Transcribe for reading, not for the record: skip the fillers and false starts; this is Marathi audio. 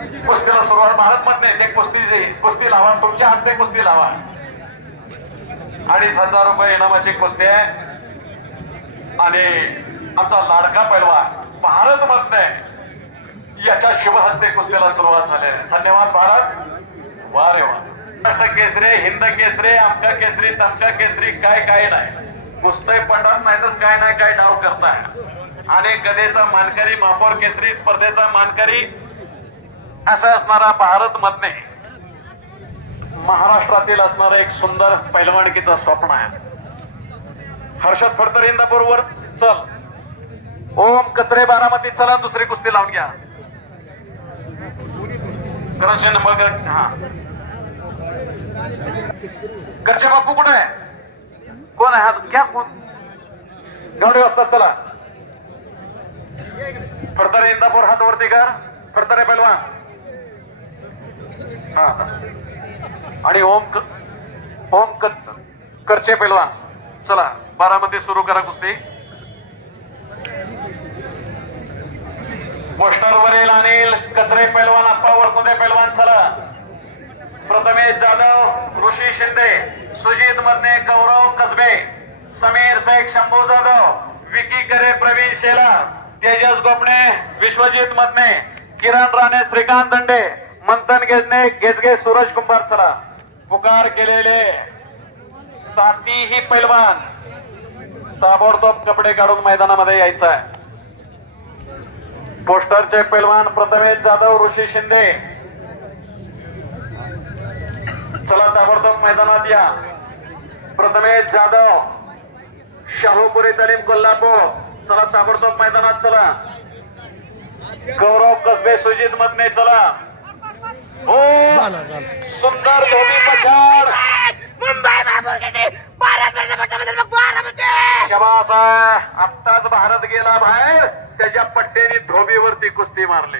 कुस्तीला सुरुवात भारत मध्ये ते कुस्ती लावा, तुमच्या हस्ते कुस्ती लावा. 2,500 रुपये इनामाची कुस्ती आहे आणि आमचा लाडका पैलवान भारत मध्ये याच्या शुभ हस्ते कुस्तीला सुरुवात झाली आहे. धन्यवाद भारत. वा रे वा. महाराष्ट्र केसरी, हिंद केसरी, आमच्या केसरी, तमच्या केसरी, काय नाही. कुस्ती पडत नाही तर काय नाही काय डाव करताय. आणि गदेचा मानकरी, महापौर केसरी स्पर्धेचा मानकरी असा असणारा भारत मधने महाराष्ट्रातील असणारं एक सुंदर पैलवानकीचं स्वप्न आहे. हर्षद फडतर इंदापूर वर चल. ओम कत्रे बारामती चला, दुसरी कुस्ती लावून घ्या. कराशे नंबर हा. करचे बापू कुठे आहे? कोण आहे? हात घ्या. कोण? गावडे वाजता चला. फडतर इंदापूर हात वरती कर. फडतरे पैलवान हा. आणि ओम करचे पैलवान चला. बारामती सुरू करा कुस्ती. पोस्टरवरील अनिल कत्रे पैलवान, अप्पा वरकुंदे पैलवान चला. प्रथमेश जाधव, ऋषी शिंदे, सुजित मधने, गौरव कसबे, समीर शेख, शंभू जाधव, विकी करे, प्रवीण शेला, तेजस गोपणे, विश्वजित मधने, किरण राणे, श्रीकांत दंडे, मंथन गेजने, गेजगे, सूरज कुंभार चला. पुकार केलेले सातीही पैलवान ताबडतोब कपडे काढून मैदानामध्ये यायचं आहे. पोस्टरचे पैलवान प्रथमेश जाधव, ऋषी शिंदे चला ताबडतोब मैदानात या. प्रथमेश जाधव, शाहूपुरी तालीम कोल्हापूर चला ताबडतोब मैदानात चला. गौरव कसबे, सुजित मधने चला. हो सुंदर धोबी पछाड शबास. आत्ताच भारत गेला बाहेर, त्याच्या पट्ट्याने धोबीवरती कुस्ती मारली.